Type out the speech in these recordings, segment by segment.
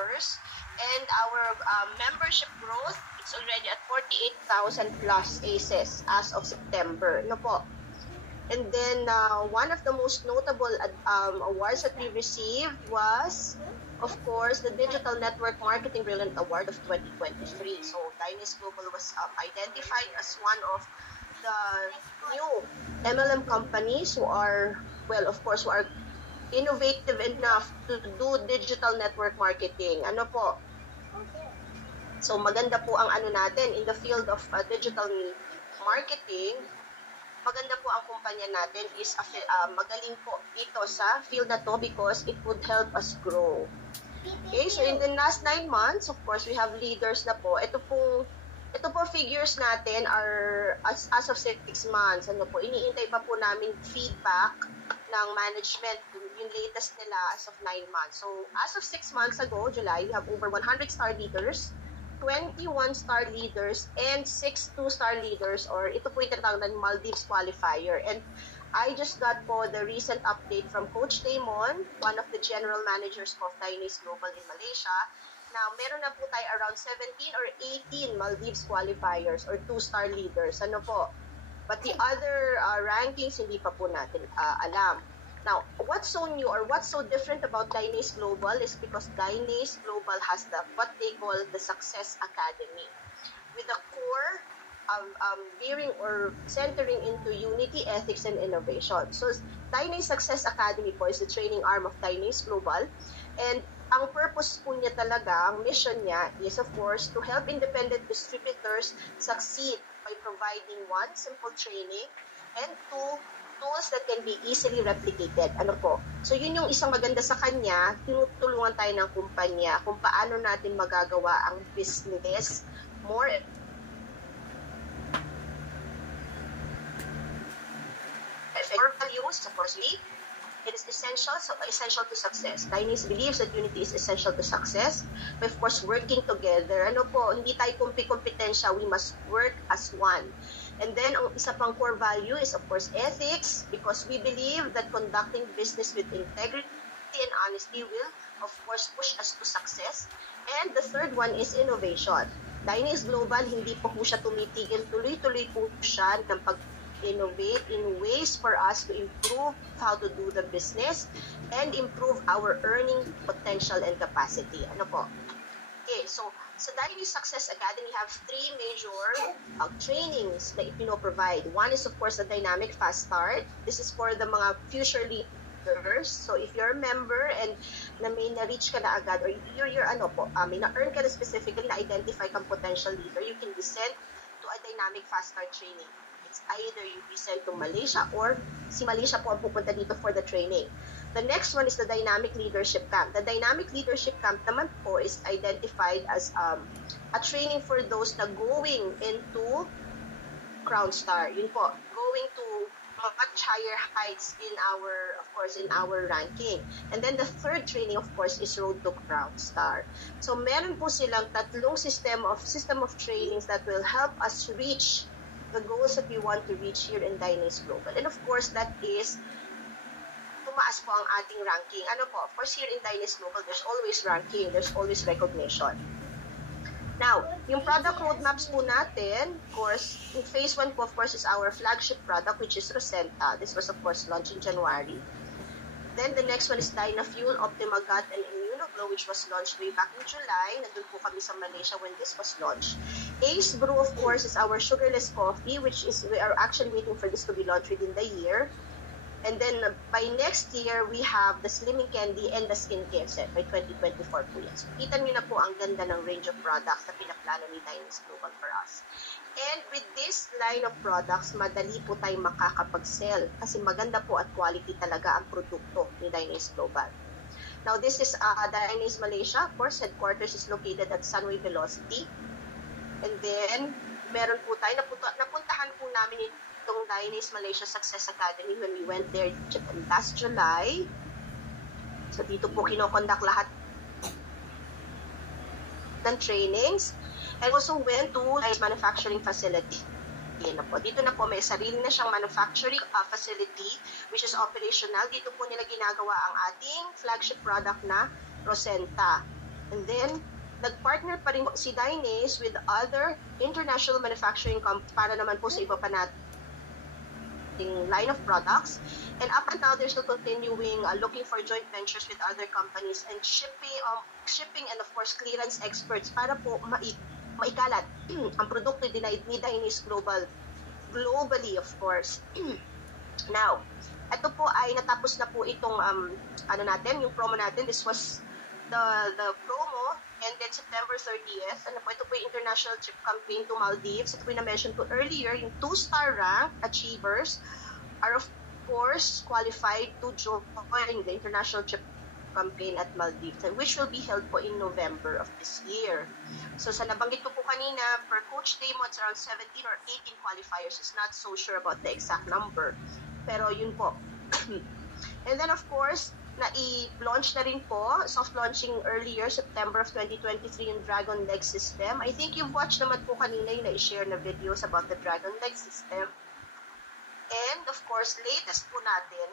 members, and our membership growth is already at 48,000 plus ACES as of September. No po. And then one of the most notable awards that we received was, of course, the Digital Network Marketing Brilliant Award of 2023. So Dynis Global was identified as one of the new MLM companies who are, well, of course, who are innovative enough to do digital network marketing. Ano po? So maganda po ang ano natin in the field of digital marketing. Maganda po ang kumpanya natin is magaling po dito sa field na to because it would help us grow. Okay, so in the last 9 months, of course, we have leaders na po. Ito po figures natin are as of 6 months. Ano po, iniintay pa po namin feedback ng management, yung latest nila as of 9 months. So as of 6 months ago, July, we have over 100 star leaders, 21 star leaders, and 6 2-star leaders, or ito po yung tinatawag na Maldives qualifier. And I just got po the recent update from Coach Damon, one of the general managers of Dynis Global in Malaysia. Now, meron na po tayo around 17 or 18 Maldives qualifiers or 2-star leaders. Ano po? But the other rankings, hindi pa po natin alam. Now, what's so new or what's so different about Dynis Global is because Dynis Global has what they call the Success Academy, with a core bearing or centering into unity, ethics, and innovation. So, Dynis Success Academy po is the training arm of Dynis Global, and ang purpose po niya talaga, ang mission niya is, of course, to help independent distributors succeed by providing 1, simple training, and 2, tools that can be easily replicated. Ano po? So, yun yung isang maganda sa kanya, tinutulungan tayo ng kumpanya kung paano natin magagawa ang business more effective values, of course, it is essential to success. Dynis believes that unity is essential to success. But of course, working together. Ano po, hindi tayo kompetensya, we must work as one. And then, ang isa pang core value is, of course, ethics, because we believe that conducting business with integrity and honesty will, of course, push us to success. And the third one is innovation. Dynis Global, hindi po siya tumitigil, tuloy-tuloy po siya ng pag-innovate in ways for us to improve how to do the business and improve our earning potential and capacity. Ano po? Okay, so sa Dynis Success Academy, we have 3 major trainings na provide. One is, of course, the Dynamic Fast Start. This is for the mga future leaders. So if you're a member and na may na-reach ka na agad, or you're may na-earn ka na specifically, na-identify kang potential leader, you can be sent to a Dynamic Fast Start training. It's either you be sent to Malaysia or si Malaysia po ang pupunta dito for the training. The next one is the Dynamic Leadership Camp. The Dynamic Leadership Camp naman po is identified as a training for those na going into Crown Star. Yun po, going to much higher heights in our ranking. And then the third training, of course, is Road to Crown Star. So meron po silang tatlong system of trainings that will help us reach the goals that we want to reach here in Dynis Global. And of course, that is tumaas po ang ating ranking. Ano po? Of course, here in Dynis Global, there's always ranking, there's always recognition. Now, yung product roadmaps po natin, of course, in phase 1 po, of course, is our flagship product, which is Rosenta. This was, of course, launched in January. Then, the next one is DynaFuel, OptimaGut, and ImmunoGlow, which was launched way back in July. Nandun po kami sa Malaysia when this was launched. Ace Brew, of course, is our sugarless coffee, which is, we are actually waiting for this to be launched within the year. And then, by next year, we have the Slimming Candy and the Skincare Set by 2024 po yan. So, kita nyo na po ang ganda ng range of products na pinaplano ni Dynis Global for us. And with this line of products, madali po tayo makakapag-sell kasi maganda po at quality talaga ang produkto ni Dynis Global. Now, this is Dynis Malaysia. Of course, headquarters is located at Sunway Velocity. And then, meron po tayo, napuntahan po namin itong Dynis Malaysia Success Academy when we went there last July. So, dito po kinokondak lahat ng trainings. And also went to Dynis Manufacturing Facility. Dito na po may sarili na siyang manufacturing facility which is operational. Dito po nila ginagawa ang ating flagship product na Rosenta. And then, nag-partner pa rin si Dynace with other international manufacturing companies para naman po sa iba pa nating line of products. And up and now, they're still continuing looking for joint ventures with other companies and shipping and of course clearance experts para po maikalat ang produkto ni Dynace globally of course. Now, ito po ay natapos na po itong yung promo natin. This was the promo ended September 30th. Ito po yung international trip campaign to Maldives. Ito po yung na-mention ko earlier, yung 2-star rank achievers are of course qualified to join the international trip campaign at Maldives, which will be held po in November of this year. So sa nabanggit ko po kanina, per Coach Demo, it's around 17 or 18 qualifiers. It's not so sure about the exact number. Pero yun po. And then of course, na-launch na rin po, soft launching earlier, September of 2023 yung Dragon Leg System. I think you've watched naman po kanina yung na-share na videos about the Dragon Leg System. And of course, latest po natin,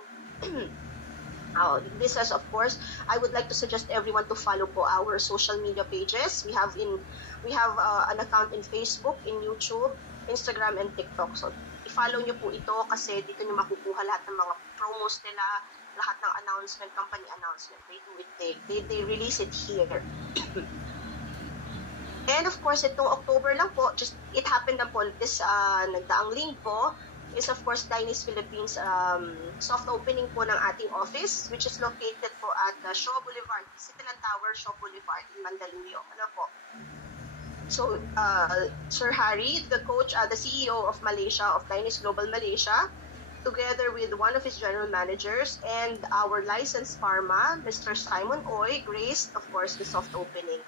this is of course, I would like to suggest everyone to follow po our social media pages. We have an account in Facebook, in YouTube, Instagram, and TikTok. So, i-follow nyo po ito kasi dito nyo makukuha lahat ng mga promos nila, lahat ng announcement, company announcement. They do it, they release it here. And of course, itong October lang po, it happened lang po, this nagdaang linggo, is of course Dynace Philippines soft opening po ng ating office, which is located po at Shaw Boulevard, Citiland Tower, Shaw Boulevard in Mandaluyong. So, Sir Harry, the CEO of Malaysia, of Dynace Global Malaysia, together with one of his general managers and our licensed pharma, Mr. Simon Oy, graced, of course, the soft opening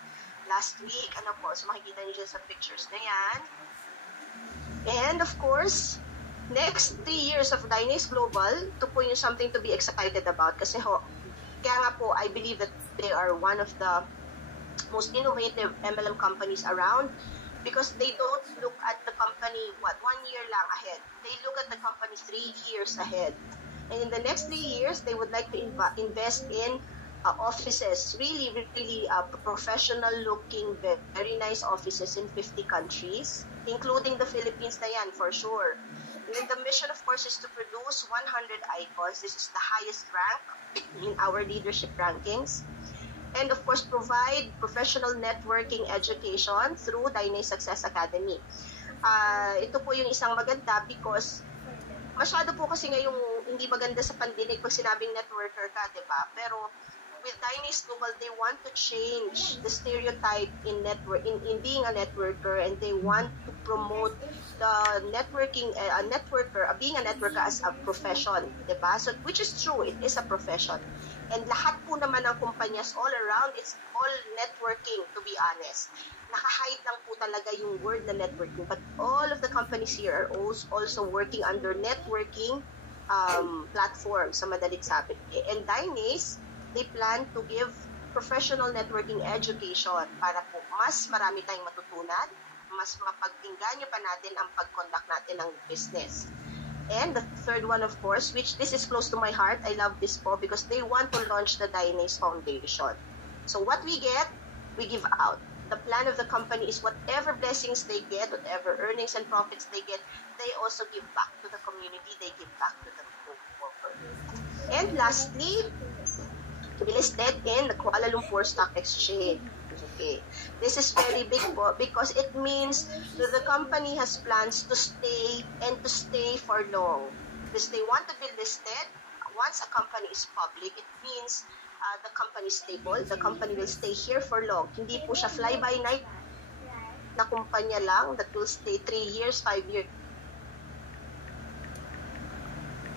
last week. So makikita niyo dyan sa pictures na yan. And of course, next 3 years of Dynace Global, ito po yung something to be excited about kasi kaya nga po, I believe that they are one of the most innovative MLM companies around because they don't look at the company, 1 year lang ahead. They look at the company 3 years ahead. And in the next 3 years, they would like to invest in offices, really professional-looking, very nice offices in 50 countries, including the Philippines na yan, for sure. And the mission, of course, is to produce 100 icons. This is the highest rank in our leadership rankings. And, of course, provide professional networking education through Dynace Success Academy. Ito po yung isang maganda because masyado po kasi ngayong hindi maganda sa pandinig pag sinabing networker ka, diba? Pero with Dynace Global, they want to change the stereotype in being a networker, and they want to promote the networking, being a networker as a profession, diba? So, which is true, it is a profession. And lahat po naman ng kumpanyas all around, it's all networking, to be honest. Nakahide lang po talaga yung word na networking. But all of the companies here are also working under networking platforms, sa madalit sabi. And Dynace, they plan to give professional networking education para po mas marami tayong matutunan, mas mapagtinggan pa natin ang pag-conduct natin ng business. And the third one, of course, which this is close to my heart, I love this po because they want to launch the Dynace Foundation. So what we get, we give out. The plan of the company is whatever blessings they get, whatever earnings and profits they get, they also give back to the community, they give back to the poor. And lastly, to be listed in the Kuala Lumpur Stock Exchange. Okay. This is very big po because it means that the company has plans to stay for long. Because they want to be listed. Once a company is public, it means the company is stable. The company will stay here for long. Hindi po siya fly-by-night na kumpanya lang that will stay 3 years, 5 years.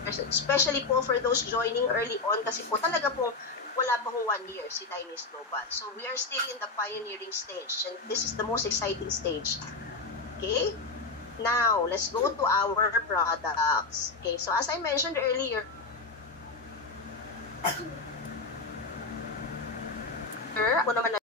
Especially po for those joining early on kasi po talaga po wala pa hong 1 year si Dynace Global. So we are still in the pioneering stage and this is the most exciting stage. Okay? Now, let's go to our products. Okay, so as I mentioned earlier, ako naman